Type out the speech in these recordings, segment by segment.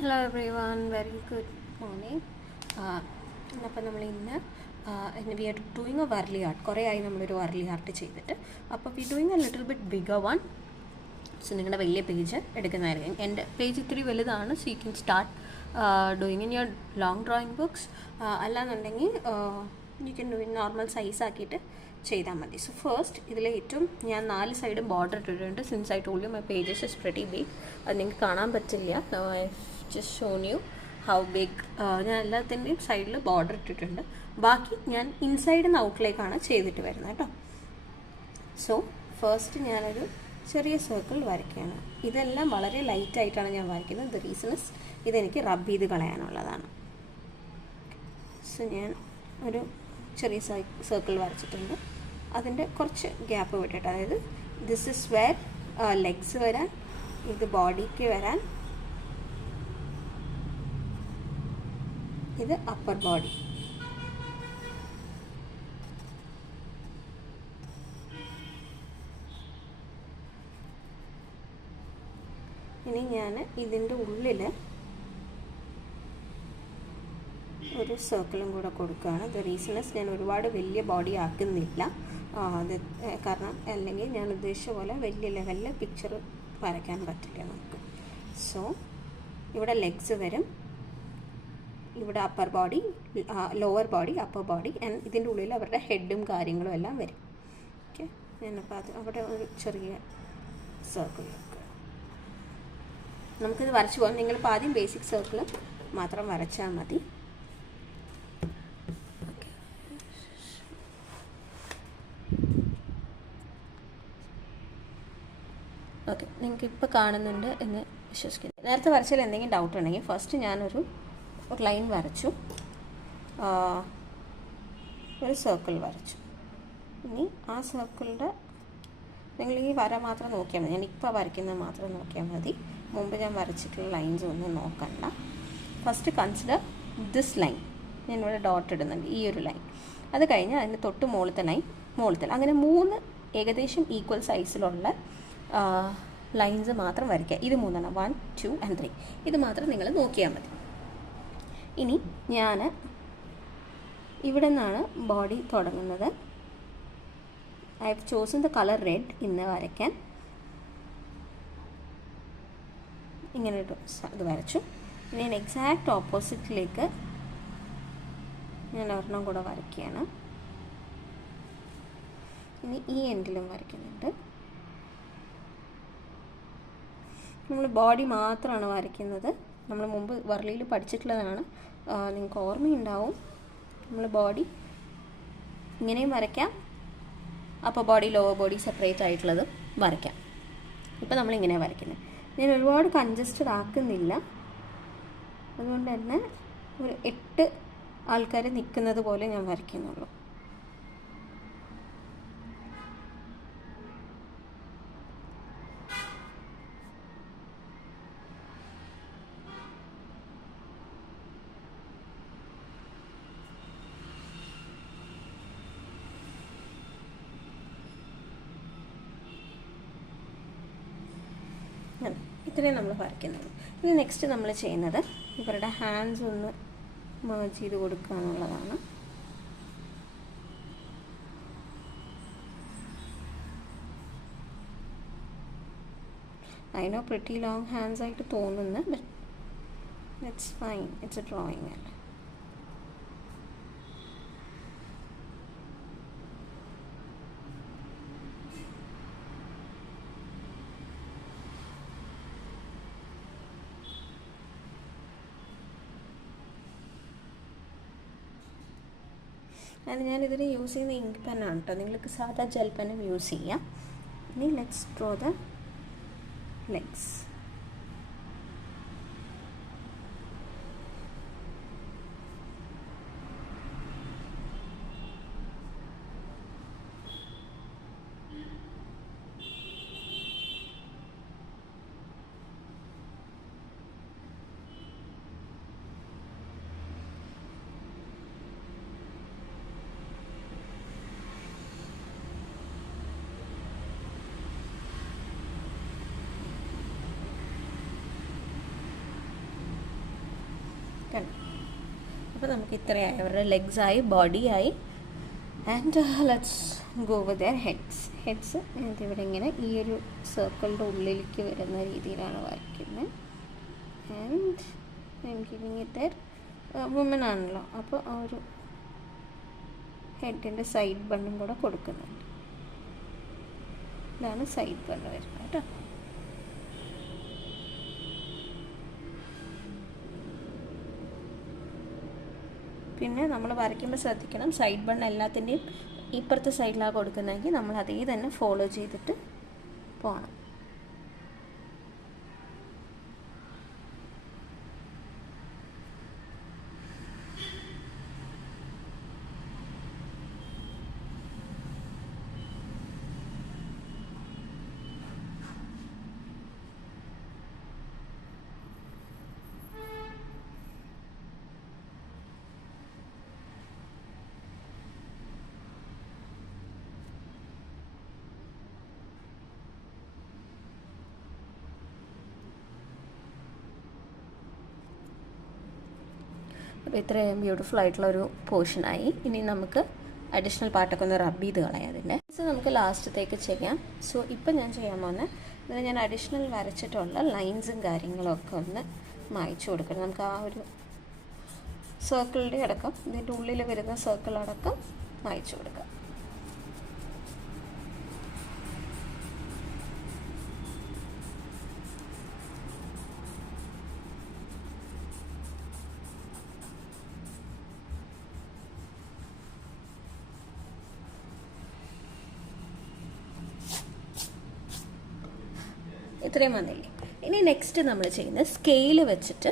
Hello everyone, very good morning. അപ്പോൾ നമ്മൾ ഇന്ന് we are doing a Warli art. കുറേ ആയി നമ്മളൊരു വർലി ആർട്ട് ചെയ്തിട്ട്. അപ്പോൾ we doing a little bit bigger one. So നിങ്ങളുടെ വലിയ പേജ് എടുക്കുന്നതായിരിക്കും. എൻ്റെ പേജ് ഇത്തിരി വലുതാണ്. So you can start doing in your long drawing books. അല്ലാന്നുണ്ടെങ്കിൽ you can do in normal size ആക്കിയിട്ട് ചെയ്താൽ മതി. സോ ഫസ്റ്റ് ഇതിൽ ഏറ്റവും ഞാൻ 4 സൈഡും ബോർഡർ ഇട്ടിട്ടുണ്ട്. Since I told you my pages is pretty big. അത് നിങ്ങൾക്ക് കാണാൻ പറ്റില്ല. I just shown you how big. ഞാൻ എല്ലാത്തിൻ്റെയും സൈഡിൽ ബോർഡർ ഇട്ടിട്ടുണ്ട്. ബാക്കി ഞാൻ ഇൻസൈഡിൽ നിന്ന് ഔട്ടിലേക്കാണ് ചെയ്തിട്ട് വരുന്നത് കേട്ടോ. സോ ഫസ്റ്റ് ഞാനൊരു ചെറിയ സർക്കിൾ വരയ്ക്കുകയാണ്. ഇതെല്ലാം വളരെ ലൈറ്റായിട്ടാണ് ഞാൻ വരയ്ക്കുന്നത്. ദ റീസൺ ഇസ് ഇതെനിക്ക് റബ്ബ് ചെയ്ത് കളയാനുള്ളതാണ്. സോ ഞാൻ ഒരു ചെറിയ സർക്കിൾ വരച്ചിട്ടുണ്ട്. അതിൻ്റെ കുറച്ച് ഗ്യാപ്പ് വിട്ടിട്ട്, അതായത് ദിസ് ഇസ് വെയർ ലെഗ്സ് വരാൻ, ഇത് ബോഡിക്ക് വരാൻ, ഇത് അപ്പർ ബോഡി. ഇനി ഞാൻ ഇതിൻ്റെ ഉള്ളിൽ ഒരു സർക്കിളും കൂടെ കൊടുക്കുകയാണ്. ദ റീസൺസ് ഞാൻ ഒരുപാട് വലിയ ബോഡി ആക്കുന്നില്ല. അത് കാരണം അല്ലെങ്കിൽ ഞാൻ ഉദ്ദേശിച്ച പോലെ വലിയ ലെവലിൽ പിക്ചർ വരയ്ക്കാൻ പറ്റില്ല നമുക്ക്. സോ ഇവിടെ ലെഗ്സ് വരും, ഇവിടെ upper body, lower body, upper body, and ഇതിൻ്റെ ഉള്ളിൽ അവരുടെ ഹെഡും കാര്യങ്ങളും എല്ലാം വരും. ഓക്കെ, ഞാനപ്പോൾ അത് അവിടെ ഒരു ചെറിയ സർക്കിൾ വെക്കുക. നമുക്കിത് വരച്ച് പോകാം. നിങ്ങളിപ്പോൾ ആദ്യം ബേസിക് സർക്കിൾ മാത്രം വരച്ചാൽ മതി. ഓക്കെ, നിങ്ങൾക്ക് ഇപ്പോൾ കാണുന്നുണ്ട് എന്ന് വിശ്വസിക്കുന്നു. നേരത്തെ വരച്ചതിൽ എന്തെങ്കിലും ഡൗട്ട് ഉണ്ടെങ്കിൽ ഫസ്റ്റ് ഞാനൊരു ലൈൻ വരച്ചു, ഒരു സർക്കിൾ വരച്ചു. ഇനി ആ സർക്കിളിൻ്റെ നിങ്ങൾ ഈ വര മാത്രം നോക്കിയാൽ മതി. ഞാൻ ഇപ്പോൾ വരയ്ക്കുന്നത് മാത്രം നോക്കിയാൽ മതി. മുമ്പ് ഞാൻ വരച്ചിട്ടുള്ള ലൈൻസ് ഒന്നും നോക്കണ്ട. First consider this line. ഞാനിവിടെ ഡോട്ട് ഇടുന്നുണ്ട്, ഈ ഒരു ലൈൻ. അത് കഴിഞ്ഞ് അതിൻ്റെ തൊട്ട് മുകളിലത്തെ ലൈൻ, മുകളിലത്തെ, അങ്ങനെ 3 ഏകദേശം ഈക്വൽ സൈസിലുള്ള ലൈൻസ് മാത്രം വരയ്ക്കുക. ഇത് 3 1 2 and 3. ഇത് മാത്രം നിങ്ങൾ നോക്കിയാൽ മതി. ഇനി ഞാൻ ഇവിടെ നിന്നാണ് ബോഡി തുടങ്ങുന്നത്. I have chosen the colour red ഇന്ന് വരയ്ക്കാൻ. ഇങ്ങനെ ഒരു ഇത് വരച്ചു. ഇനി ഞാൻ എക്സാക്റ്റ് ഓപ്പോസിറ്റിലേക്ക് ഞാൻ ഒരെണ്ണം കൂടെ വരയ്ക്കുകയാണ്. ഇനി ഈ എൻഡിലും വരയ്ക്കുന്നുണ്ട്. നമ്മൾ ബോഡി മാത്രമാണ് വരയ്ക്കുന്നത്. നമ്മൾ മുമ്പ് വർലിയിൽ പഠിച്ചിട്ടുള്ളതാണ്, നിങ്ങൾക്ക് ഓർമ്മയുണ്ടാവും. നമ്മൾ ബോഡി ഇങ്ങനെയും വരയ്ക്കാം, upper body lower body separate ആയിട്ടുള്ളത് വരയ്ക്കാം. ഇപ്പോൾ നമ്മളിങ്ങനെ വരയ്ക്കുന്നത്. ഞാൻ ഒരുപാട് കൺജസ്റ്റഡ് ആക്കുന്നില്ല. അതുകൊണ്ട് തന്നെ ഒരു 8 ആൾക്കാർ നിൽക്കുന്നത് പോലെ ഞാൻ വരയ്ക്കുന്നുള്ളൂ. ഇത്രയും നമ്മൾ വരയ്ക്കുന്നത്. ഇനി നെക്സ്റ്റ് നമ്മൾ ചെയ്യുന്നത് ഇവരുടെ ഹാൻഡ്സ് ഒന്ന് മേർജ് ചെയ്ത് കൊടുക്കുക എന്നുള്ളതാണ്. I know pretty long hands ആയിട്ട് തോന്നുന്നു, but it's fine, it's A drawing അല്ലേ. അത് ഞാനിതിന് യൂസ് ചെയ്യുന്ന ഇങ്ക് പെന്നാണ് കേട്ടോ. നിങ്ങൾക്ക് സാധാ ജെൽ പെന്നും യൂസ് ചെയ്യാം. ഇനി ലെറ്റ്സ് ഡ്രോ ദ ലെഗ്സ്. അപ്പോൾ നമുക്ക് ഇത്രയായി, അവരുടെ ലെഗ്സായി, ബോഡിയായി. And let's go with their heads ഇവിടെ ഇങ്ങനെ ഈ ഒരു സർക്കിളിൻ്റെ ഉള്ളിലേക്ക് വരുന്ന രീതിയിലാണ് വരയ്ക്കുന്നത്. And I'm giving it their woman ആണല്ലോ, അപ്പോൾ ആ ഒരു ഹെഡിൻ്റെ സൈഡ് ബണ്ണും കൂടെ കൊടുക്കുന്നുണ്ട്. ഇതാണ് സൈഡ് ബണ്ണ് വരുന്നത് കേട്ടോ. പിന്നെ നമ്മൾ വരയ്ക്കുമ്പോൾ ശ്രദ്ധിക്കണം, സൈഡ് ബൺ എല്ലാത്തിൻ്റെയും ഇപ്പുറത്തെ സൈഡിലാണ് കൊടുക്കുന്നതെങ്കിൽ നമ്മൾ അതേ തന്നെ ഫോളോ ചെയ്തിട്ട് പോകണം. അപ്പോൾ ഇത്രയും ബ്യൂട്ടിഫുൾ ആയിട്ടുള്ളൊരു പോർഷനായി. ഇനി നമുക്ക് അഡീഷണൽ പാർട്ടൊക്കെ ഒന്ന് റബ്ബ് ചെയ്ത് കളയാം അതിൻ്റെ. സോ നമുക്ക് ലാസ്റ്റത്തേക്ക് ചെയ്യാം. സോ ഇപ്പം ഞാൻ ചെയ്യാൻ പോകുന്നത്, ഇതിൽ ഞാൻ അഡീഷണൽ വരച്ചിട്ടുള്ള ലൈൻസും കാര്യങ്ങളും ഒക്കെ ഒന്ന് മായ്ച്ചു കൊടുക്കണം. നമുക്ക് ആ ഒരു സർക്കിളിൻ്റെ അടക്കം, ഇതിൻ്റെ ഉള്ളിൽ വരുന്ന സർക്കിളടക്കം മായ്ച്ചു കൊടുക്കാം. ഇത്രയും വന്നില്ലേ. ഇനി നെക്സ്റ്റ് നമ്മൾ ചെയ്യുന്നത് സ്കെയിൽ വെച്ചിട്ട്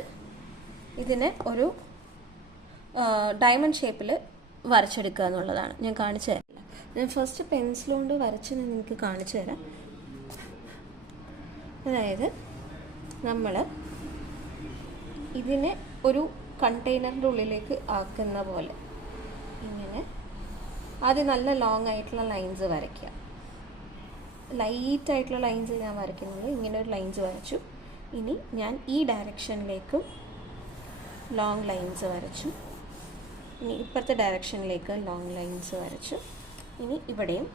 ഇതിനെ ഒരു ഡയമണ്ട് ഷേപ്പിൽ വരച്ചെടുക്കുക എന്നുള്ളതാണ്. ഞാൻ കാണിച്ചു തരില്ല, ഞാൻ ഫസ്റ്റ് പെൻസിൽ കൊണ്ട് വരച്ച് ഞാൻ നിങ്ങൾക്ക് കാണിച്ചു തരാം. അതായത് നമ്മൾ ഇതിനെ ഒരു കണ്ടെയ്നറിൻ്റെ ഉള്ളിലേക്ക് ആക്കുന്ന പോലെ ഇങ്ങനെ ആദ്യം നല്ല ലോങ് ആയിട്ടുള്ള ലൈൻസ് വരയ്ക്കുക. ലൈറ്റായിട്ടുള്ള ലൈൻസ് ഞാൻ വരയ്ക്കുന്നുള്ളൂ. ഇങ്ങനെ ഒരു ലൈൻസ് വരച്ചു. ഇനി ഞാൻ ഈ ഡയറക്ഷനിലേക്കും ലോങ് ലൈൻസ് വരച്ചു. ഇനി ഇപ്പുറത്തെ ഡയറക്ഷനിലേക്ക് ലോങ് ലൈൻസ് വരച്ചു. ഇനി ഇവിടെയും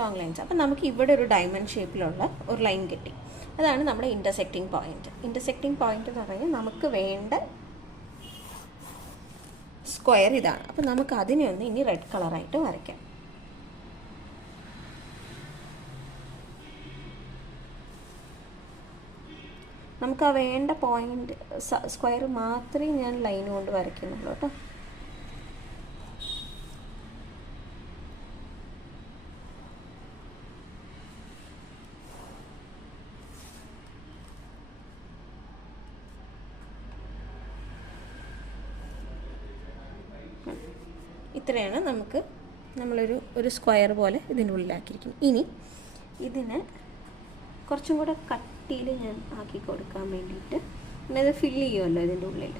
ലോങ് ലൈൻസ്. അപ്പം നമുക്ക് ഇവിടെ ഒരു ഡയമണ്ട് ഷേപ്പിലുള്ള ഒരു ലൈൻ കിട്ടി. അതാണ് നമ്മുടെ ഇൻ്റർസെക്റ്റിംഗ് പോയിൻറ്റ്. ഇൻ്റർസെക്റ്റിംഗ് പോയിൻ്റ് എന്ന് പറഞ്ഞാൽ നമുക്ക് വേണ്ട സ്ക്വയർ ഇതാണ്. അപ്പം നമുക്ക് അതിനെ ഒന്ന് ഇനി റെഡ് കളറായിട്ട് വരയ്ക്കാം. നമുക്ക് ആ വേണ്ട പോയിൻ്റ് സ്ക്വയർ മാത്രമേ ഞാൻ ലൈൻ കൊണ്ട് വരയ്ക്കുന്നുള്ളൂ കേട്ടോ. ഇത്രയാണ് നമ്മളൊരു സ്ക്വയർ പോലെ ഇതിൻ്റെ ഉള്ളിലാക്കിയിരിക്കും. ഇനി ഇതിനെ കുറച്ചും കൂടെ കട്ടിയിൽ ഞാൻ ആക്കി കൊടുക്കാൻ വേണ്ടിയിട്ട് ഇത് ഫില്ല് ചെയ്യുമല്ലോ ഇതിൻ്റെ ഉള്ളിൽ.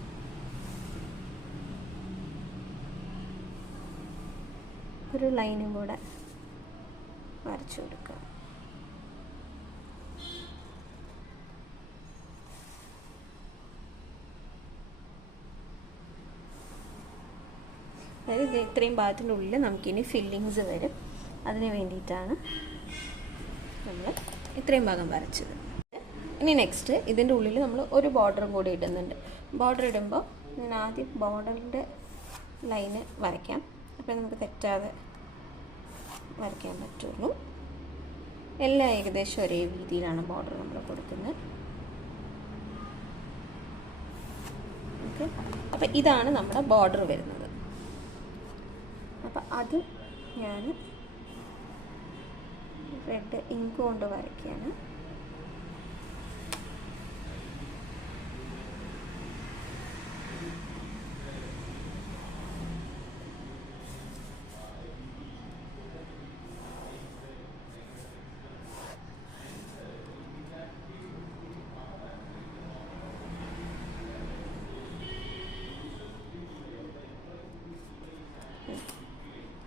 ഒരു ലൈനും കൂടെ വരച്ചു കൊടുക്കുക. അതായത് ഇത്രയും ഭാഗത്തിൻ്റെ ഉള്ളിൽ നമുക്കിനി ഫില്ലിങ്സ് വരും. അതിന് വേണ്ടിയിട്ടാണ് നമ്മൾ ഇത്രയും ഭാഗം വരച്ചത്. ഇനി നെക്സ്റ്റ് ഇതിൻ്റെ ഉള്ളിൽ നമ്മൾ ഒരു ബോർഡറും കൂടി ഇടുന്നുണ്ട്. ബോർഡർ ഇടുമ്പോൾ ഞാൻ ആദ്യം ബോർഡറിൻ്റെ ലൈന് വരയ്ക്കാം. അപ്പോൾ നമുക്ക് തെറ്റാതെ വരയ്ക്കാൻ പറ്റുള്ളൂ. എല്ലാം ഏകദേശം ഒരേ രീതിയിലാണ് ബോർഡർ നമ്മൾ കൊടുക്കുന്നത്. ഓക്കെ, അപ്പോൾ ഇതാണ് നമ്മുടെ ബോർഡർ വരുന്നത്. അപ്പം അത് ഞാൻ റെഡ് ഇങ്ക് കൊണ്ട് വരയ്ക്കുകയാണ്.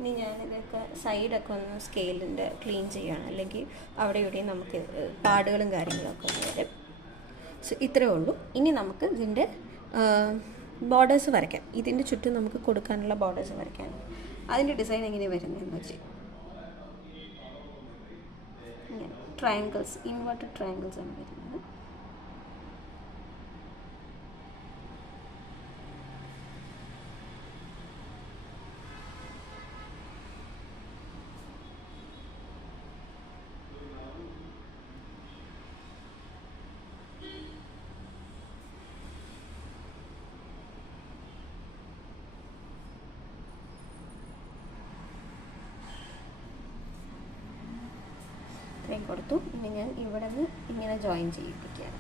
ഇനി ഞാനിതൊക്കെ സൈഡൊക്കെ ഒന്ന് സ്കെയിലിൻ്റെ ക്ലീൻ ചെയ്യുകയാണ്, അല്ലെങ്കിൽ അവിടെ ഇവിടെയും നമുക്ക് പാടുകളും കാര്യങ്ങളൊക്കെ വരും. സോ ഇത്രയേ ഉള്ളൂ. ഇനി നമുക്ക് ഇതിൻ്റെ ബോർഡേഴ്സ് വരയ്ക്കാം. ഇതിൻ്റെ ചുറ്റും നമുക്ക് കൊടുക്കാനുള്ള ബോർഡേഴ്സ് വരയ്ക്കാൻ. അതിൻ്റെ ഡിസൈൻ എങ്ങനെയാണ് വരുന്നതെന്ന് വെച്ച് ഇങ്ങനെ ട്രയാങ്കിൾസ്, ഇൻവേർട്ടഡ് ട്രയാങ്കിൾസ് ആണ് വരുന്നത്. ഇത്രയും കൊടുത്തു. ഇനി ഞാൻ ഇവിടെ നിന്ന് ഇങ്ങനെ ജോയിൻ ചെയ്യിപ്പിക്കുകയാണ്.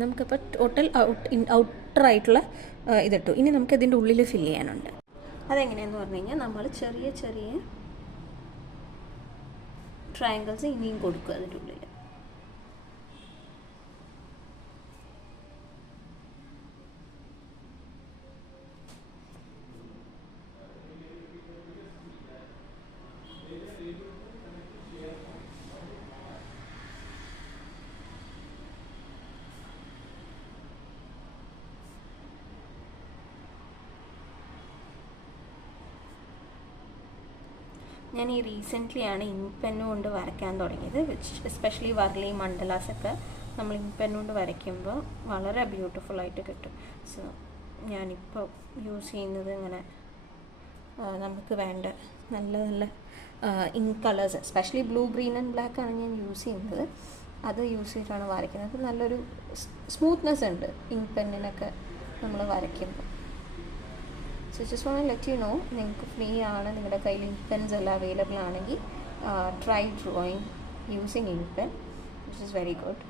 നമുക്കിപ്പോൾ ടോട്ടൽ ഔട്ടറായിട്ടുള്ള ഇതിട്ടു. ഇനി നമുക്കതിൻ്റെ ഉള്ളിൽ ഫില്ല് ചെയ്യാനുണ്ട്. അതെങ്ങനെയാണെന്ന് പറഞ്ഞു കഴിഞ്ഞാൽ നമ്മൾ ചെറിയ ചെറിയ ട്രയാങ്കിൾസ് ഇനിയും കൊടുക്കുക അതിൻ്റെ ഉള്ളിൽ. ഞാൻ ഈ റീസെൻ്റ്ലിയാണ് ഇങ്ക് പെന്ന് കൊണ്ട് വരയ്ക്കാൻ തുടങ്ങിയത്. എസ്പെഷ്യലി വർലി മണ്ഡലാസൊക്കെ നമ്മൾ ഇങ്ക് പെന്ന് കൊണ്ട് വരയ്ക്കുമ്പോൾ വളരെ ബ്യൂട്ടിഫുള്ളായിട്ട് കിട്ടും. സോ ഞാനിപ്പോൾ യൂസ് ചെയ്യുന്നത് ഇങ്ങനെ നമുക്ക് വേണ്ട നല്ല നല്ല ink colours, especially blue, green and black ആണ് ഞാൻ യൂസ് ചെയ്യുന്നത്. അത് യൂസ് ചെയ്തിട്ടാണ് വരയ്ക്കുന്നത്. നല്ലൊരു സ്മൂത്ത്നെസ് ഉണ്ട് ഇങ്ക് പെന്നിനൊക്കെ നമ്മൾ വരയ്ക്കുമ്പോൾ. So just want to let you know, നിങ്ങൾക്ക് ഫ്രീ ആണ്, നിങ്ങളുടെ കയ്യിൽ ഇങ്ക് പെൻസ് എല്ലാം അവൈലബിൾ ആണെങ്കിൽ try drawing using ink pen, which is very good.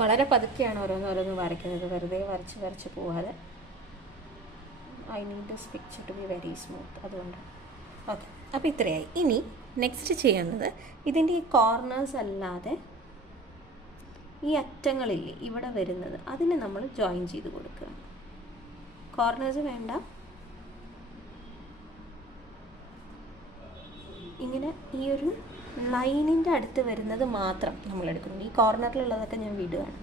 വളരെ പതുക്കെയാണ് ഓരോന്നോരോന്ന് വരയ്ക്കുന്നത്, വെറുതെ വരച്ച് പോവാതെ. I need this picture to be very smooth, അതുകൊണ്ട്. ഓക്കെ, അപ്പോൾ ഇത്രയായി. ഇനി നെക്സ്റ്റ് ചെയ്യുന്നത് ഇതിൻ്റെ ഈ കോർണേഴ്സ് അല്ലാതെ ഈ അറ്റങ്ങളില്ലേ ഇവിടെ വരുന്നത്, അതിനെ നമ്മൾ ജോയിൻ ചെയ്ത് കൊടുക്കുക. കോർണേഴ്സ് വേണ്ട, ഇങ്ങനെ ഈ ഒരു ലൈനിൻ്റെ അടുത്ത് വരുന്നത് മാത്രം നമ്മൾ എടുക്കുന്നു. ഈ കോർണറിലുള്ളതൊക്കെ ഞാൻ വിടുകയാണ്.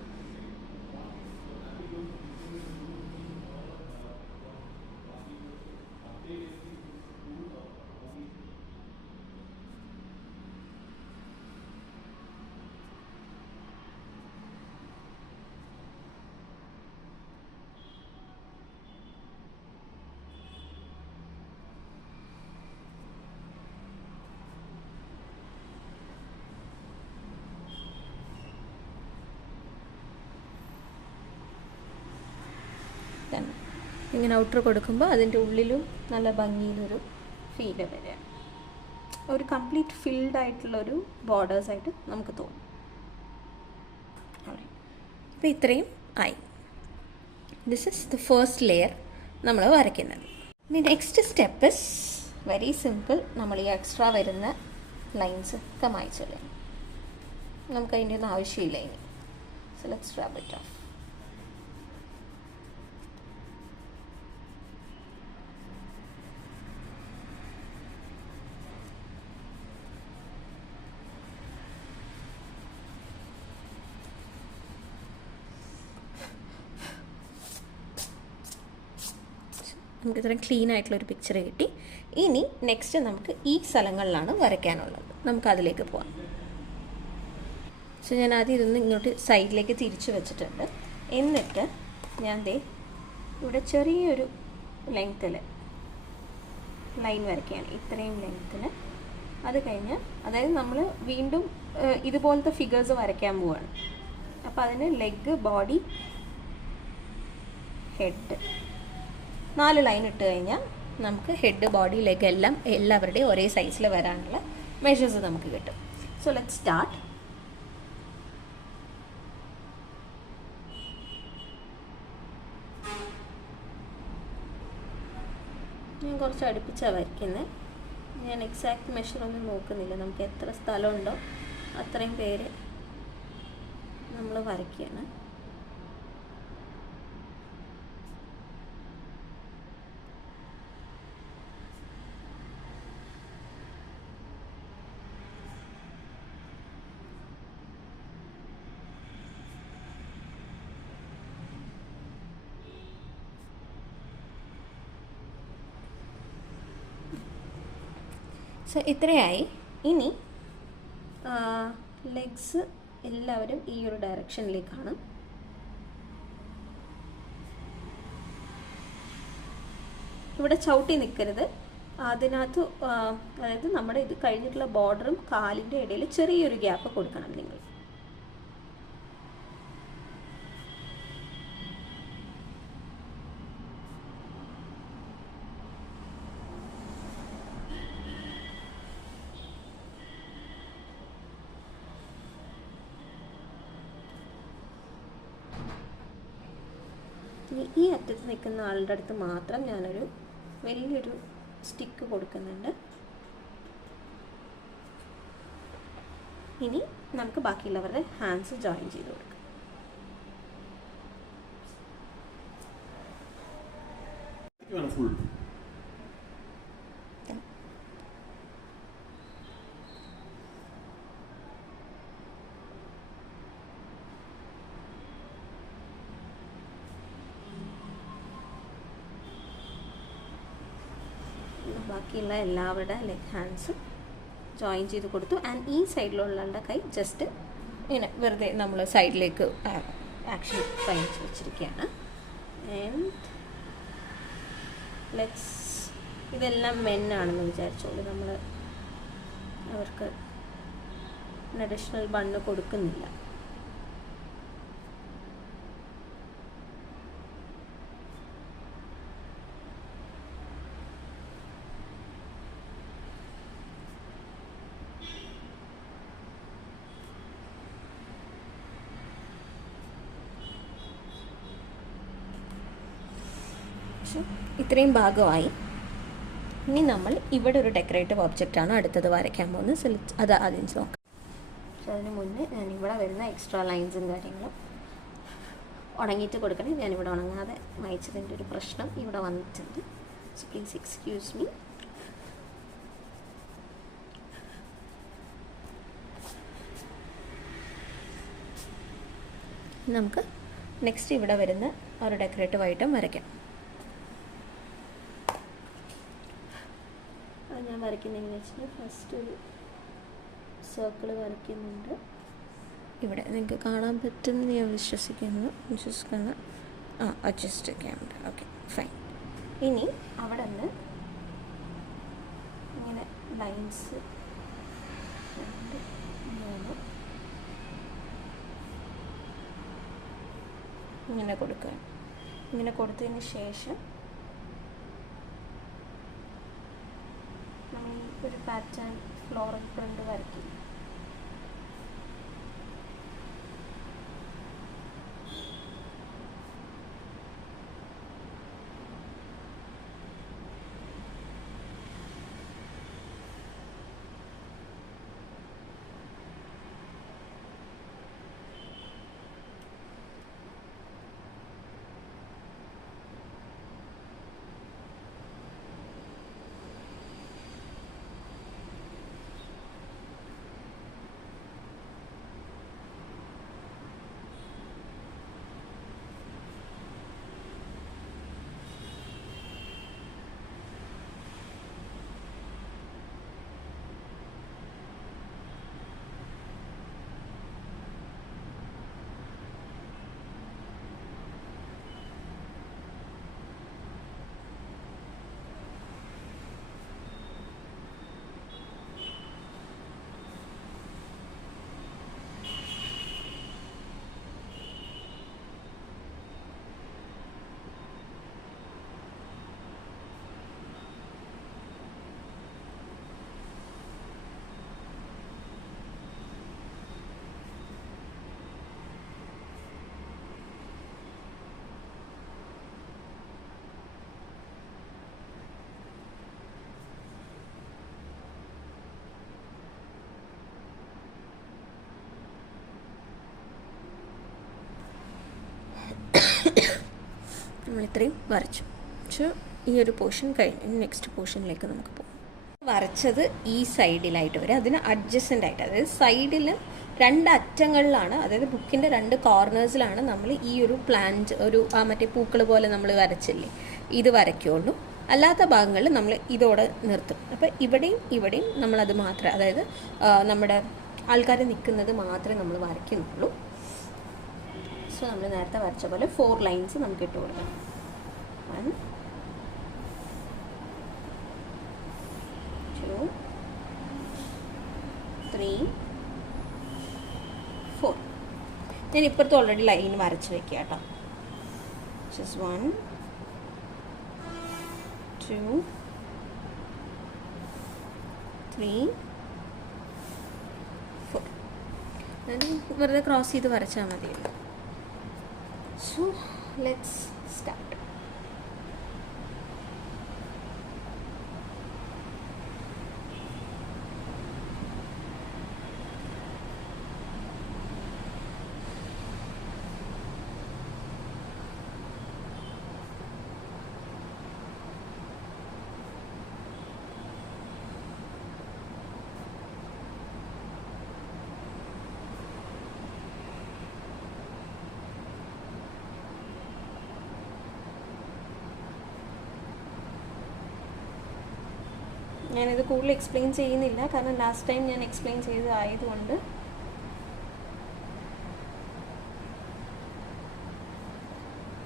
ഇങ്ങനെ ഔട്ടർ കൊടുക്കുമ്പോൾ അതിൻ്റെ ഉള്ളിലും നല്ല ഭംഗിയിലൊരു ഫീല് വരിക, ഒരു കംപ്ലീറ്റ് ഫിൽഡ് ആയിട്ടുള്ളൊരു ബോർഡേഴ്സായിട്ട് നമുക്ക് തോന്നും. അപ്പോൾ ഇത്രയും ആയി. This is the first layer നമ്മൾ വരയ്ക്കുന്നത്. ഇനി next step is very simple. നമ്മൾ ഈ എക്സ്ട്രാ വരുന്ന ലൈൻസ് ഒക്കെ മായ്ച്ചല്ലേ, നമുക്ക് അതിൻ്റെ ഒന്നും ആവശ്യമില്ല ഇനി. So let's rub it off. നമുക്ക് ഇത്രയും ക്ലീൻ ആയിട്ടുള്ളൊരു പിക്ചർ കിട്ടി. ഇനി നെക്സ്റ്റ് നമുക്ക് ഈ സ്ഥലങ്ങളിലാണ് വരയ്ക്കാനുള്ളത്. നമുക്കതിലേക്ക് പോവാം. സോ ഞാൻ ആദ്യം ഇതൊന്ന് ഇങ്ങോട്ട് സൈഡിലേക്ക് തിരിച്ച് വെച്ചിട്ടുണ്ട്. എന്നിട്ട് ഞാൻ ഇവിടെ ചെറിയൊരു ലെങ്ത്തിൽ ലൈൻ വരയ്ക്കുകയാണ്, ഇത്രയും ലെങ്ത്തിന്. അത് കഴിഞ്ഞ് അതായത് നമ്മൾ വീണ്ടും ഇതുപോലത്തെ ഫിഗേഴ്സ് വരയ്ക്കാൻ പോവുകയാണ്. അപ്പോൾ അതിന് ലെഗ്, ബോഡി, ഹെഡ് 4 ലൈൻ ഇട്ട് കഴിഞ്ഞാൽ നമുക്ക് ഹെഡ്, ബോഡി, ലെഗ് എല്ലാം എല്ലാവരുടെയും ഒരേ സൈസിൽ വരാനുള്ള മെഷേഴ്സ് നമുക്ക് കിട്ടും. So let's start. ഞാൻ കുറച്ച് അടുപ്പിച്ചാണ് വരയ്ക്കുന്നത്. ഞാൻ എക്സാക്റ്റ് മെഷറൊന്നും നോക്കുന്നില്ല. നമുക്ക് എത്ര സ്ഥലമുണ്ടോ അത്രയും പേര് നമ്മൾ വരയ്ക്കുകയാണ്. സോ ഇത്രയായി. ഇനി ലെഗ്സ് എല്ലാവരും ഈ ഒരു ഡയറക്ഷനിലേക്കാണ്. ഇവിടെ ചവിട്ടി നിൽക്കരുത്. അതിനകത്ത് അതായത് നമ്മുടെ ഇത് കഴിഞ്ഞിട്ടുള്ള ബോർഡറും കാലിൻ്റെ ഇടയിൽ ചെറിയൊരു ഗ്യാപ്പ് കൊടുക്കണം നിങ്ങൾ. ഇനി ഈ അറ്റത്ത് നിൽക്കുന്ന ആളുടെ അടുത്ത് മാത്രം ഞാനൊരു വലിയൊരു സ്റ്റിക്ക് കൊടുക്കുന്നുണ്ട്. ഇനി നമുക്ക് ബാക്കിയുള്ളവരുടെ ഹാൻഡ്സ് ജോയിൻ ചെയ്ത് കൊടുക്കാം. ബാക്കിയുള്ള എല്ലാവരുടെ ലെഗ് ഹാൻഡ്സും ജോയിൻ ചെയ്ത് കൊടുത്തു. ആൻഡ് ഈ സൈഡിലുള്ള കൈ ജസ്റ്റ് ഇങ്ങനെ വെറുതെ നമ്മൾ സൈഡിലേക്ക് ആക്ഷൻ കാണിച്ച് വെച്ചിരിക്കുകയാണ്. ആൻഡ് ലെറ്റ്സ് ഇതെല്ലാം മെന്നാണെന്ന് വിചാരിച്ചോളൂ. നമ്മൾ അവർക്ക് അഡീഷണൽ ബണ്ണ് കൊടുക്കുന്നില്ല. ഇത്രയും ഭാഗമായി. ഇനി നമ്മൾ ഇവിടെ ഒരു ഡെക്കറേറ്റീവ് ഒബ്ജക്റ്റാണ് അടുത്തത് വരയ്ക്കാൻ പോകുന്നത്. അത് ആദ്യം നോക്കാം. പക്ഷെ അതിന് മുന്നേ ഞാൻ ഇവിടെ വരുന്ന എക്സ്ട്രാ ലൈൻസും കാര്യങ്ങളും ഉണങ്ങിയിട്ട് കൊടുക്കണേ. ഞാനിവിടെ ഉണങ്ങാതെ മായ്ച്ചതിൻ്റെ ഒരു പ്രശ്നം ഇവിടെ വന്നിട്ടുണ്ട്. So please excuse me. നമുക്ക് നെക്സ്റ്റ് ഇവിടെ വരുന്ന ഒരു ഡെക്കറേറ്റീവ് ഐറ്റം വരയ്ക്കാം. ഞാൻ വരയ്ക്കുന്നതെന്ന് വെച്ചാൽ ഫസ്റ്റ് ഒരു സർക്കിൾ വരയ്ക്കുന്നുണ്ട്. ഇവിടെ നിങ്ങൾക്ക് കാണാൻ പറ്റുമെന്ന് ഞാൻ വിശ്വസിക്കുന്നു. Adjust camera. Okay, fine. ഇനി അവിടെ നിന്ന് ഇങ്ങനെ ലൈൻസ് 2, 3 ഇങ്ങനെ കൊടുക്കുക. ഇങ്ങനെ കൊടുത്തതിന് ശേഷം നമ്മൾ ഒരു പാറ്റേൺ ഫ്ലോറൽ പ്രിന്റ് വരയ്ക്കും. നമ്മളിത്രയും വരച്ചു. പക്ഷേ ഈ ഒരു പോർഷൻ കഴിഞ്ഞ് നെക്സ്റ്റ് പോർഷനിലേക്ക് നമുക്ക് പോകും. വരച്ചത് ഈ സൈഡിലായിട്ട് വരും, അതിന് അഡ്ജസ്റ്റൻ്റ് ആയിട്ട്, അതായത് സൈഡിൽ രണ്ട് അറ്റങ്ങളിലാണ്, അതായത് ബുക്കിൻ്റെ രണ്ട് കോർണേഴ്സിലാണ് നമ്മൾ ഈ ഒരു പ്ലാന്റ്, ഒരു മറ്റേ പൂക്കൾ പോലെ നമ്മൾ വരച്ചില്ലേ, ഇത് വരയ്ക്കുള്ളൂ. അല്ലാത്ത ഭാഗങ്ങളിൽ നമ്മൾ ഇതോടെ നിർത്തും. അപ്പോൾ ഇവിടെയും നമ്മളത് മാത്രമേ, അതായത് നമ്മുടെ ആൾക്കാർ നിൽക്കുന്നത് മാത്രമേ നമ്മൾ വരയ്ക്കുന്നുള്ളൂ. സോ നമ്മൾ നേരത്തെ വരച്ച പോലെ 4 ലൈൻസ് നമുക്ക് ഇട്ട് കൊടുക്കാം. 1 2 3 4. ഞാൻ ഇപ്പുറത്ത് ഓൾറെഡി ലൈൻ വരച്ച് വെക്കുക കേട്ടോ. ജസ്റ്റ് 1 2 3 4. ഞാൻ വെറുതെ ക്രോസ് ചെയ്ത് വരച്ചാൽ മതിയല്ലോ. So let's start. ഞാനിത് കൂടുതൽ എക്സ്പ്ലെയിൻ ചെയ്യുന്നില്ല, കാരണം ലാസ്റ്റ് ടൈം ഞാൻ എക്സ്പ്ലെയിൻ ചെയ്തതായതുകൊണ്ട്.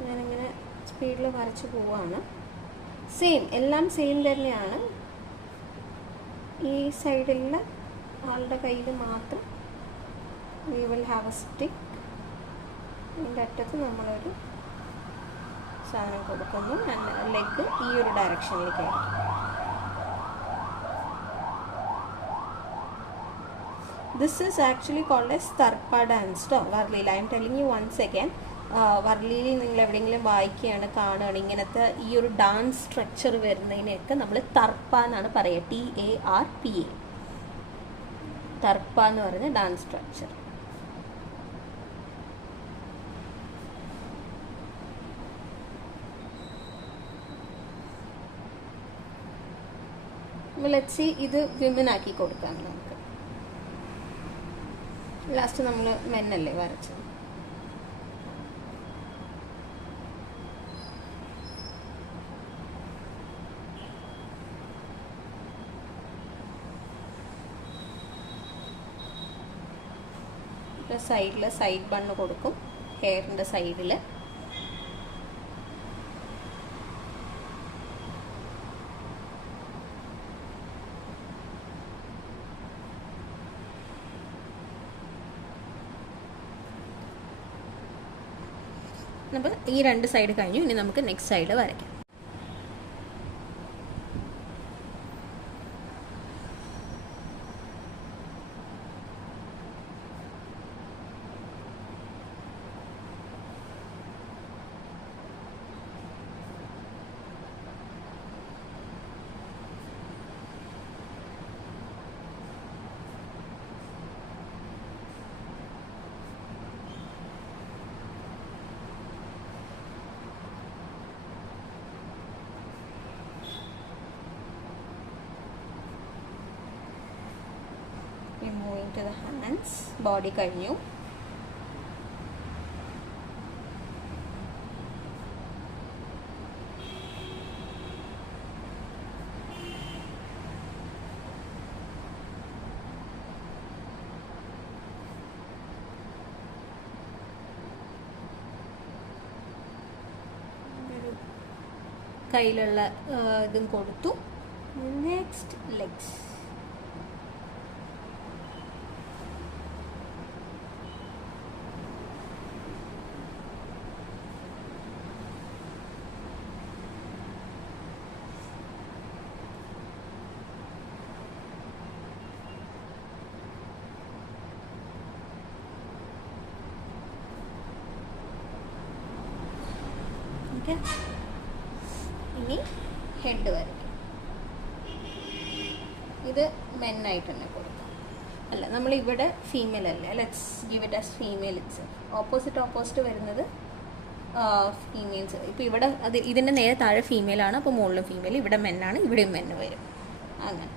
ഞാനിങ്ങനെ സ്പീഡിൽ വരച്ച് പോവാണ്. എല്ലാം സെയിം തന്നെയാണ്. ഈ സൈഡിലുള്ള ആളുടെ കയ്യിൽ മാത്രം we will have A stick. ഇതിൻ്റെ അറ്റത്ത് നമ്മളൊരു സാധനം കൊടുക്കുന്നു. ലെഗ് ഈ ഒരു ഡയറക്ഷനിലേക്കായിരിക്കും. This is actually called as Tarpa dance. Varlil, I am telling you once again. വർലിയിൽ നിങ്ങൾ എവിടെയെങ്കിലും വായിക്കുകയാണ്, കാണുകയാണ്, ഇങ്ങനത്തെ ഈ ഒരു ഡാൻസ് സ്ട്രക്ചർ വരുന്നതിനെയൊക്കെ നമ്മൾ തർപ്പ എന്നാണ് പറയുക. TARPA. തർപ്പ എന്ന് പറയുന്ന ഡാൻസ് സ്ട്രക്ചർ. ലെറ്റ്സ് സീ, ഇത് വിമൻ ആക്കി കൊടുക്കാം നമുക്ക്. ലാസ്റ്റ് നമ്മൾ മെന്നല്ലേ വരച്ചത്. സൈഡിൽ സൈഡ് ബണ്ണ് കൊടുക്കും, ഹെയറിൻ്റെ സൈഡിൽ. അപ്പോൾ ഈ രണ്ട് സൈഡ് കഴിഞ്ഞു. ഇനി നമുക്ക് നെക്സ്റ്റ് സൈഡ് വരയ്ക്കാം. Moving to the hands, body കഴിഞ്ഞു. കയ്യിലുള്ള ഇതും കൊടുത്തു. Next legs. ഇനി ഹെഡ് വരയ്ക്കും. ഇത് മെന്നായിട്ട് തന്നെ കൊടുക്കാം. അല്ല, നമ്മളിവിടെ ഫീമെയിൽ അല്ലേ, let's give it as female it's. Opposite വരുന്നത് ഫീമെയിൽസ്. ഇപ്പോൾ ഇവിടെ ഇതിൻ്റെ നേരെ താഴെ ഫീമെയിലാണ്, അപ്പോൾ മുകളിലും ഫീമെയിൽ, ഇവിടെ മെന്നാണ്, ഇവിടെയും മെന്ന് വരും. അങ്ങനെ.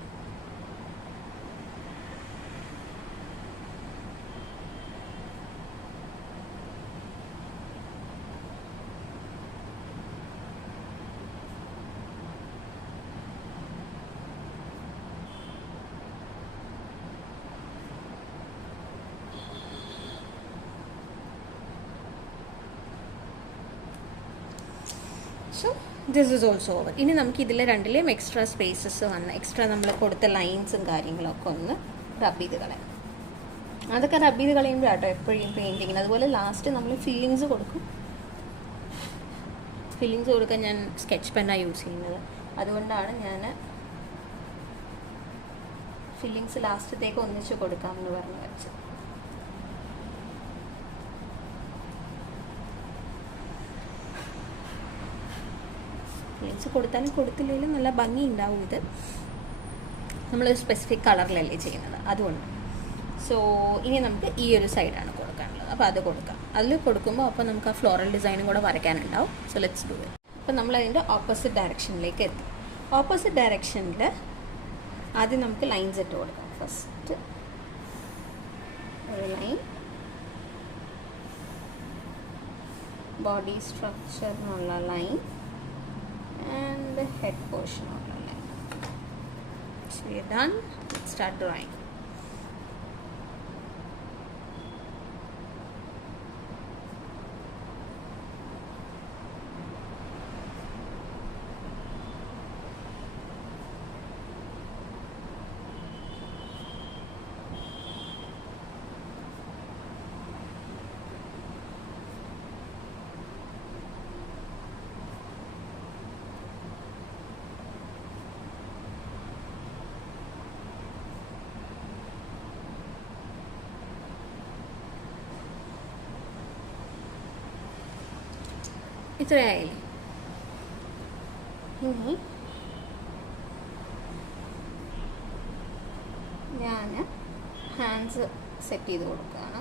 So this is also over. ഇനി നമുക്ക് ഇതിൽ രണ്ടിലെയും എക്സ്ട്രാ സ്പേസസ് വന്ന് എക്സ്ട്രാ നമ്മൾ കൊടുത്ത ലൈൻസും കാര്യങ്ങളൊക്കെ ഒന്ന് റബ്ബ് ചെയ്ത് കളയാം. അതൊക്കെ റബ്ബ് ചെയ്ത് കളയുമ്പോഴാട്ടോ എപ്പോഴും പെയിൻറ്റിങ്ങിന്. അതുപോലെ ലാസ്റ്റ് നമ്മൾ ഫില്ലിങ്സ് കൊടുക്കും. ഫില്ലിങ്സ് കൊടുക്കാൻ ഞാൻ സ്കെച്ച് പെന്നാണ് യൂസ് ചെയ്യുന്നത്. അതുകൊണ്ടാണ് ഞാൻ ഫില്ലിങ്സ് ലാസ്റ്റത്തേക്ക് ഒന്നിച്ച് കൊടുക്കാമെന്ന് പറഞ്ഞ് വെച്ചത്. ഫില്ലിങ്സ് കൊടുത്താലും കൊടുത്തില്ലെങ്കിലും നല്ല ഭംഗി ഉണ്ടാവും. ഇത് നമ്മളൊരു സ്പെസിഫിക് കളറിലല്ലേ ചെയ്യുന്നത്, അതുകൊണ്ട്. സോ ഇനി നമുക്ക് ഈ ഒരു സൈഡാണ് കൊടുക്കാനുള്ളത്, അപ്പോൾ അത് കൊടുക്കാം. അതിൽ കൊടുക്കുമ്പോൾ അപ്പോൾ നമുക്ക് ആ ഫ്ലോറൽ ഡിസൈനും കൂടെ വരയ്ക്കാനുണ്ടാവും. So let's do it. അപ്പോൾ നമ്മളതിൻ്റെ ഓപ്പോസിറ്റ് ഡയറക്ഷനിലേക്ക് എത്തി. ഓപ്പോസിറ്റ് ഡയറക്ഷനിൽ ആദ്യം നമുക്ക് ലൈൻസ് ഇട്ട് കൊടുക്കാം. ഫസ്റ്റ് ഒരു ലൈൻ, ബോഡി സ്ട്രക്ചറിനുള്ള line and the head portion of the line. So we are done. Let's start drawing. ഇത്രയായില്ലേ? ഇനി ഞാൻ ഹാൻഡ്സ് സെറ്റ് ചെയ്ത് കൊടുക്കുകയാണ്.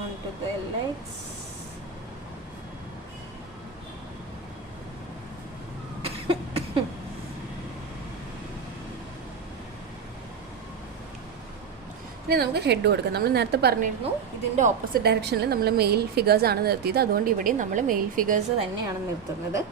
Onto the legs. ഇനി നമുക്ക് ഹെഡ് കൊടുക്കാം. നമ്മൾ നേരത്തെ പറഞ്ഞിരുന്നു ഇതിൻ്റെ ഓപ്പോസിറ്റ് ഡയറക്ഷനിൽ നമ്മൾ മെയിൽ ഫിഗേഴ്സാണ് നിർത്തിയത്, അതുകൊണ്ട് ഇവിടെയും നമ്മൾ മെയിൽ ഫിഗേഴ്സ് തന്നെയാണ് നിർത്തുന്നത്.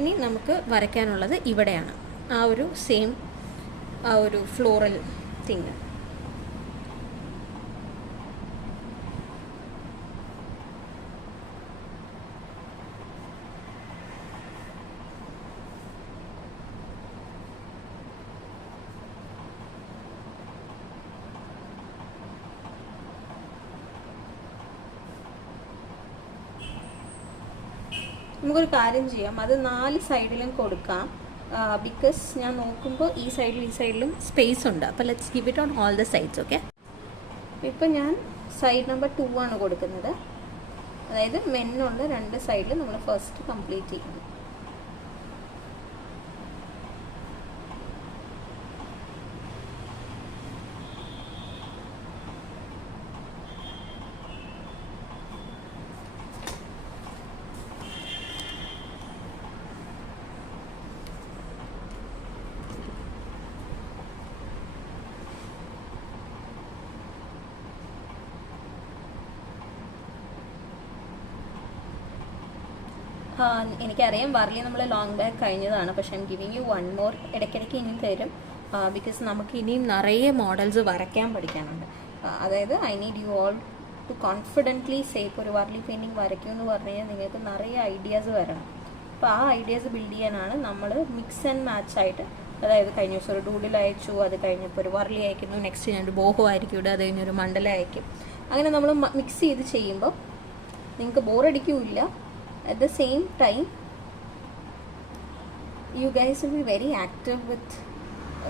ഇനി നമുക്ക് വരയ്ക്കാനുള്ളത് ഇവിടെയാണ്, ആ ഒരു സെയിം ആ ഒരു ഫ്ലോറൽ തിങ്. നമുക്കൊരു കാര്യം ചെയ്യാം, അത് 4 സൈഡിലും കൊടുക്കാം. ബിക്കോസ് ഞാൻ നോക്കുമ്പോൾ ഈ സൈഡിലും സ്പേസ് ഉണ്ട്. അപ്പോൾ let's give it on all the sides. Okay, ഇപ്പം ഞാൻ സൈഡ് നമ്പർ 2 ആണ് കൊടുക്കുന്നത്. അതായത് മെന്നുള്ള 2 സൈഡിൽ നമ്മൾ ഫസ്റ്റ് കംപ്ലീറ്റ് ചെയ്യണം. എനിക്കറിയാം വർലി നമ്മൾ ലോങ് ബാക്ക് കഴിഞ്ഞതാണ്, പക്ഷെ I M giving you one more. ഇടയ്ക്കിടയ്ക്ക് ഇനിയും തരും, ബിക്കോസ് നമുക്ക് ഇനിയും നിറയെ മോഡൽസ് വരയ്ക്കാൻ പഠിക്കാനുണ്ട്. അതായത് I need you all to confidently say. ഇപ്പോൾ ഒരു വർലി പെയിൻറ്റിങ് വരയ്ക്കുമെന്ന് പറഞ്ഞു കഴിഞ്ഞാൽ നിങ്ങൾക്ക് നിറയെ ഐഡിയാസ് വരണം. അപ്പോൾ ആ ഐഡിയാസ് ബിൽഡ് ചെയ്യാനാണ് നമ്മൾ മിക്സ് ആൻഡ് മാച്ച് ആയിട്ട്, അതായത് കഴിഞ്ഞ ദിവസം ഒരു ഡൂഡിൽ അയച്ചു, അത് കഴിഞ്ഞപ്പോൾ ഒരു വർലി അയക്കുന്നു, നെക്സ്റ്റ് ഞാനൊരു ബോഹോ ആയിരിക്കും ഇടുക, അത് കഴിഞ്ഞൊരു മണ്ഡല അയക്കും. അങ്ങനെ നമ്മൾ മിക്സ് ചെയ്ത് ചെയ്യുമ്പോൾ നിങ്ങൾക്ക് ബോറടിക്കില്ല. At the same time you guys will be very active with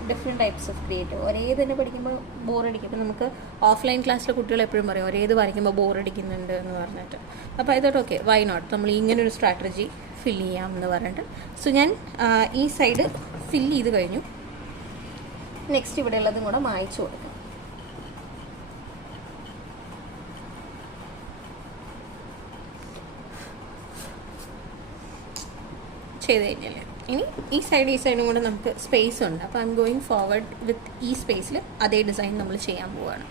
different types of creative. ഒരേ തന്നെ പഠിക്കുമ്പോൾ ബോറടിക്കും. ഇപ്പോൾ നമുക്ക് ഓഫ്ലൈൻ ക്ലാസ്സിലെ കുട്ടികൾ എപ്പോഴും പറയും ഒരേത് വരയ്ക്കുമ്പോൾ ബോറടിക്കുന്നുണ്ട് എന്ന് പറഞ്ഞിട്ട്. അപ്പോൾ ഇതോട്ട് ഓക്കെ, വൈ നോട്ട്, നമ്മൾ ഇങ്ങനൊരു സ്ട്രാറ്റജി ഫില്ല് ചെയ്യാം എന്ന് പറഞ്ഞിട്ട്. സോ ഞാൻ ഈ സൈഡ് ഫില്ല് ചെയ്ത് കഴിഞ്ഞു. നെക്സ്റ്റ് ഇവിടെ ഉള്ളതും കൂടെ മായ്ച്ചു കൊടുക്കാം. ചെയ്ത് കഴിഞ്ഞല്ലേ, ഇനി ഈ സൈഡും കൂടെ നമുക്ക് സ്പേസ് ഉണ്ട്. അപ്പോൾ ഐ എം ഗോയിങ് ഫോർവേഡ് വിത്ത് ഈ സ്പേസിൽ അതേ ഡിസൈൻ നമ്മൾ ചെയ്യാൻ പോവുകയാണ്.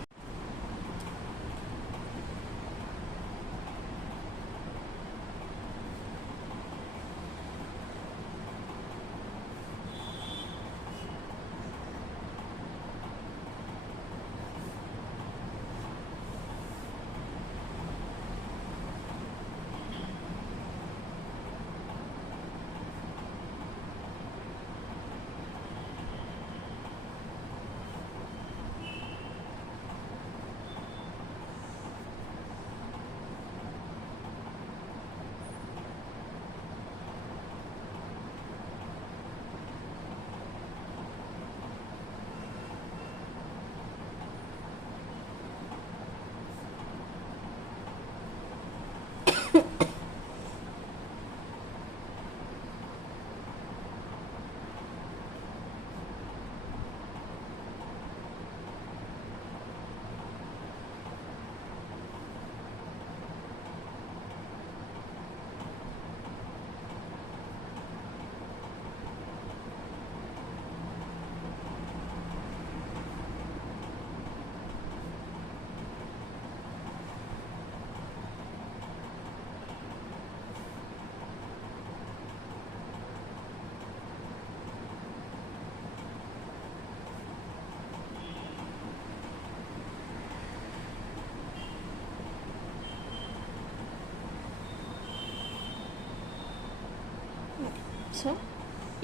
സോ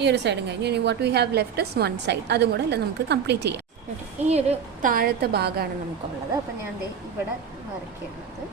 ഈ ഒരു സൈഡും കഴിഞ്ഞു. ഇനി what we have left is one side, അതും കൂടെ അല്ല നമുക്ക് കംപ്ലീറ്റ് ചെയ്യാം. ഓക്കെ, ഈ ഒരു താഴത്തെ ഭാഗമാണ് നമുക്കുള്ളത്. അപ്പം ഞാൻ ഇവിടെ വരയ്ക്കുന്നത്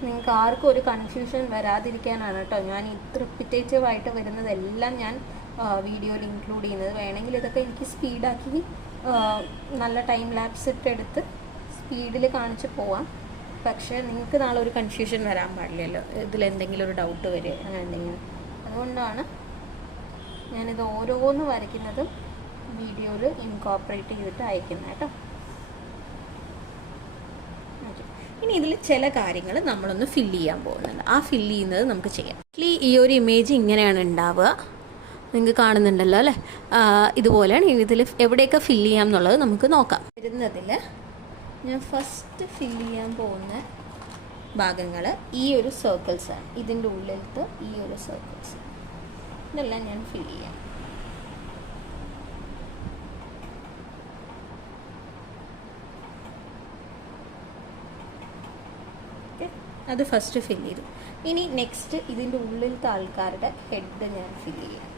നിങ്ങൾക്ക് ആർക്കും ഒരു കൺഫ്യൂഷൻ വരാതിരിക്കാനാണ് കേട്ടോ ഞാൻ ഇത്ര റിപ്പിറ്റേറ്റീവായിട്ട് വരുന്നതെല്ലാം ഞാൻ വീഡിയോയിൽ ഇൻക്ലൂഡ് ചെയ്യുന്നത്. വേണമെങ്കിൽ ഇതൊക്കെ എനിക്ക് സ്പീഡാക്കി നല്ല ടൈം ലാപ്സ് എടുത്ത് സ്പീഡിൽ കാണിച്ച് പോവാം. പക്ഷേ നിങ്ങൾക്ക് നാളെ ഒരു കൺഫ്യൂഷൻ വരാൻ പാടില്ലല്ലോ, ഇതിലെന്തെങ്കിലും ഒരു ഡൗട്ട് വരിക അങ്ങനെ എന്തെങ്കിലും. അതുകൊണ്ടാണ് ഞാനിത് ഓരോന്ന് വരയ്ക്കുന്നതും വീഡിയോയിൽ ഇൻകോപ്പറേറ്റ് ചെയ്തിട്ട് അയക്കുന്നത് കേട്ടോ. ഇനി ഇതിൽ ചില കാര്യങ്ങൾ നമ്മളൊന്ന് ഫില്ല് ചെയ്യാൻ പോകുന്നുണ്ട്. ആ ഫില്ല് ചെയ്യുന്നത് നമുക്ക് ചെയ്യാം. ഈ ഒരു ഇമേജ് ഇങ്ങനെയാണ് ഉണ്ടാവുക, നിങ്ങൾക്ക് കാണുന്നുണ്ടല്ലോ അല്ലേ. ഇതുപോലെയാണ് ഇതിൽ എവിടെയൊക്കെ ഫില്ല് ചെയ്യാം എന്നുള്ളത് നമുക്ക് നോക്കാം. വരുന്നതിൽ ഞാൻ ഫസ്റ്റ് ഫില്ല് ചെയ്യാൻ പോകുന്ന ഭാഗങ്ങൾ ഈ ഒരു സർക്കിൾസാണ്. ഇതിൻ്റെ ഉള്ളിലത്തെ ഈ ഒരു സർക്കിൾസ് ഇതെല്ലാം ഞാൻ ഫില്ല് ചെയ്യാം. അത് ഫസ്റ്റ് ഫില്ല് ചെയ്തു. ഇനി നെക്സ്റ്റ് ഇതിൻ്റെ ഉള്ളിലത്തെ ആൾക്കാരുടെ ഹെഡ് ഞാൻ ഫില്ല് ചെയ്യാം.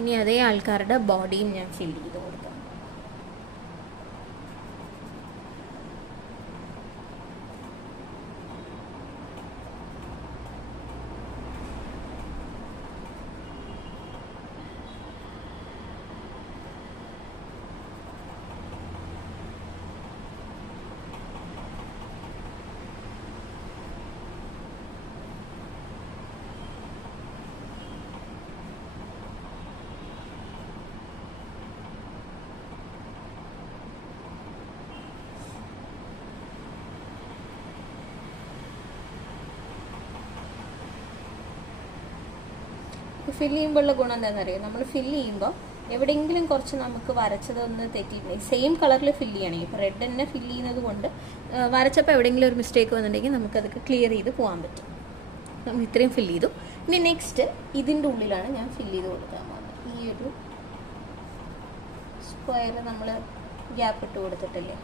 ഇനി അതേ ആൾക്കാരുടെ ബോഡിയും ഞാൻ ഫില്ല് ചെയ്ത് കൊടുക്കാം. ഫില്ല് ചെയ്യുമ്പോഴുള്ള ഗുണം എന്താണെന്നറിയാം, നമ്മൾ ഫില്ല് ചെയ്യുമ്പോൾ എവിടെയെങ്കിലും കുറച്ച് നമുക്ക് വരച്ചതൊന്ന് തെറ്റിയിട്ടുണ്ടെങ്കിൽ സെയിം കളറിൽ ഫില്ല് ചെയ്യണമെങ്കിൽ, ഇപ്പോൾ റെഡ് തന്നെ ഫില്ല് ചെയ്യുന്നത് കൊണ്ട് വരച്ചപ്പോൾ എവിടെയെങ്കിലും ഒരു മിസ്റ്റേക്ക് വന്നിട്ടുണ്ടെങ്കിൽ നമുക്കതൊക്കെ ക്ലിയർ ചെയ്ത് പോകാൻ പറ്റും. നമ്മൾ ഇത്രയും ഫില്ല് ചെയ്തു. ഇനി നെക്സ്റ്റ് ഇതിൻ്റെ ഉള്ളിലാണ് ഞാൻ ഫില്ല് ചെയ്ത് കൊടുക്കാൻ പോകുന്നത്. ഈ ഒരു സ്ക്വയർ നമ്മൾ ഗ്യാപ്പ് ഇട്ട് കൊടുത്തിട്ടില്ലേ,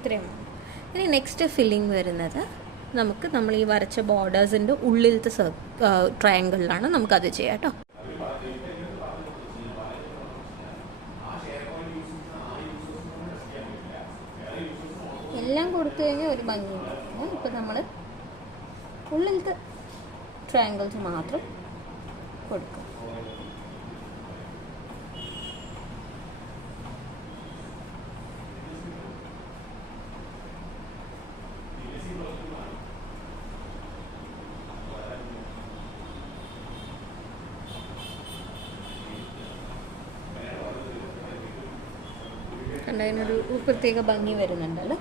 ഇത്രയും. ഇനി നെക്സ്റ്റ് ഫില്ലിങ് വരുന്നത് നമ്മൾ ഈ വരച്ച ബോർഡേഴ്സിൻ്റെ ഉള്ളിലത്തെ ട്രയാങ്കിളിലാണ് നമുക്കത് ചെയ്യാം കേട്ടോ. എല്ലാം കൊടുത്തു കഴിഞ്ഞാൽ ഒരു ഭംഗിയുണ്ടാവും. ഇപ്പം നമ്മൾ ഉള്ളിലത്തെ ട്രയാങ്കിൾസ് മാത്രം കൊടുക്കും. അതിനൊരു പ്രത്യേക ഭംഗി വരുന്നുണ്ടല്ലോ.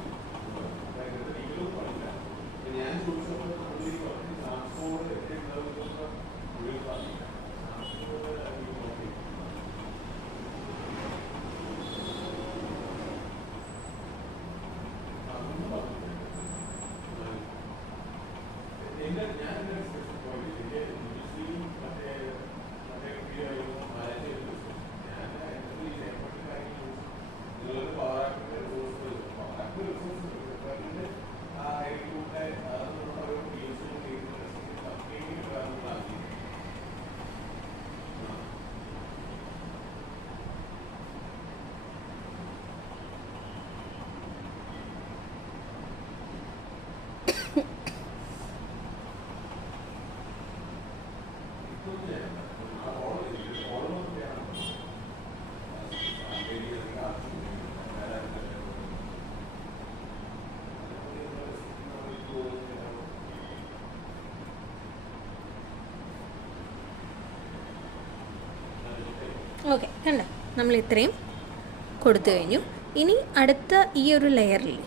ഓക്കെ, കണ്ടോ, നമ്മൾ ഇത്രയും കൊടുത്തു കഴിഞ്ഞു. ഇനി അടുത്ത ഈ ഒരു ലെയറിൽ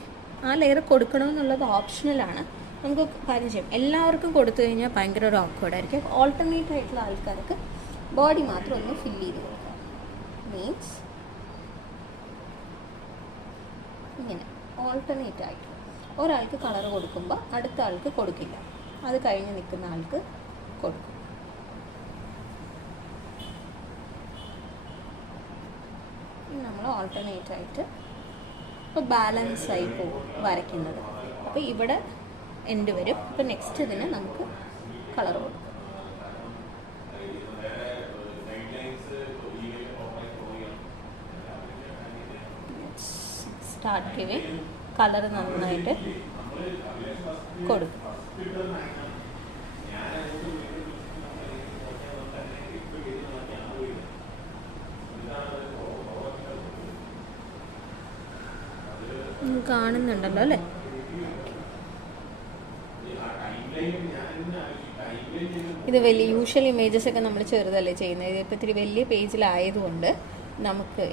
ആ ലെയർ കൊടുക്കണമെന്നുള്ളത് ഓപ്ഷണലാണ്. നമുക്ക് കാര്യം ചെയ്യാം, എല്ലാവർക്കും കൊടുത്തു കഴിഞ്ഞാൽ ഭയങ്കര ഒരു ഓക്വേർഡായിരിക്കും. ഓൾട്ടർനേറ്റ് ആയിട്ടുള്ള ആൾക്കാർക്ക് ബോഡി മാത്രം ഒന്ന് ഫില്ല് ചെയ്ത് കൊടുക്കാം. മീൻസ് ഇങ്ങനെ ഓൾട്ടർനേറ്റ് ആയിട്ട് ഒരാൾക്ക് കളർ കൊടുക്കുമ്പോൾ അടുത്ത ആൾക്ക് കൊടുക്കില്ല, അത് കഴിഞ്ഞ് നിൽക്കുന്ന ആൾക്ക് കൊടുക്കും. നമ്മൾ ഓൾട്ടർനേറ്റ് ആയിട്ട് ഇപ്പോൾ ബാലൻസ് ആയി പോകും വരയ്ക്കുന്നത്. അപ്പോൾ ഇവിടെ എൻഡ് വരും. അപ്പോൾ നെക്സ്റ്റ് ഇതിന് നമുക്ക് കളർ കൊടുക്കും. സ്റ്റാർട്ട് ഗിവിങ് കളർ നന്നായിട്ട് കൊടുക്കും. കാണുന്നുണ്ടല്ലോ അല്ലേ? ഇത് വലിയ യൂഷ്വൽ ഇമേജസ് ഒക്കെ നമ്മൾ ചെറുതല്ലേ ചെയ്യുന്നത്. ഇതിപ്പോൾ ഇത്തിരി വലിയ പേജിലായതുകൊണ്ട്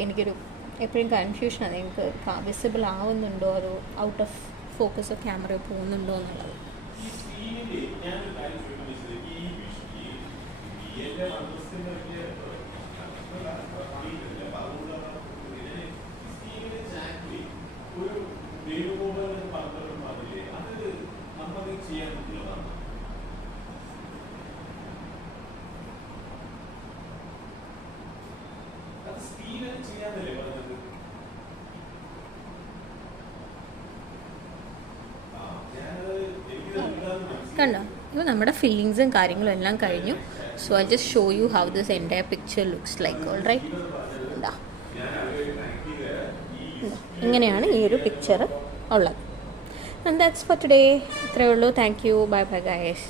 എനിക്കൊരു എപ്പോഴും കൺഫ്യൂഷനാണ്, എനിക്ക് വിസിബിൾ ആവുന്നുണ്ടോ അതോ ഔട്ട് ഓഫ് ഫോക്കസ് ക്യാമറ പോകുന്നുണ്ടോ എന്നുള്ളത്. കണ്ടോ? ഇപ്പോൾ നമ്മുടെ ഫില്ലിങ്സും കാര്യങ്ങളും എല്ലാം കഴിഞ്ഞു. So I just show you how this entire picture looks like. All right, ഇങ്ങനെയാണ് ഈ ഒരു പിക്ചർ ഉള്ളത്. And that's for today. ഇത്രയേ ഉള്ളൂ. Thank you. Bye bye guys.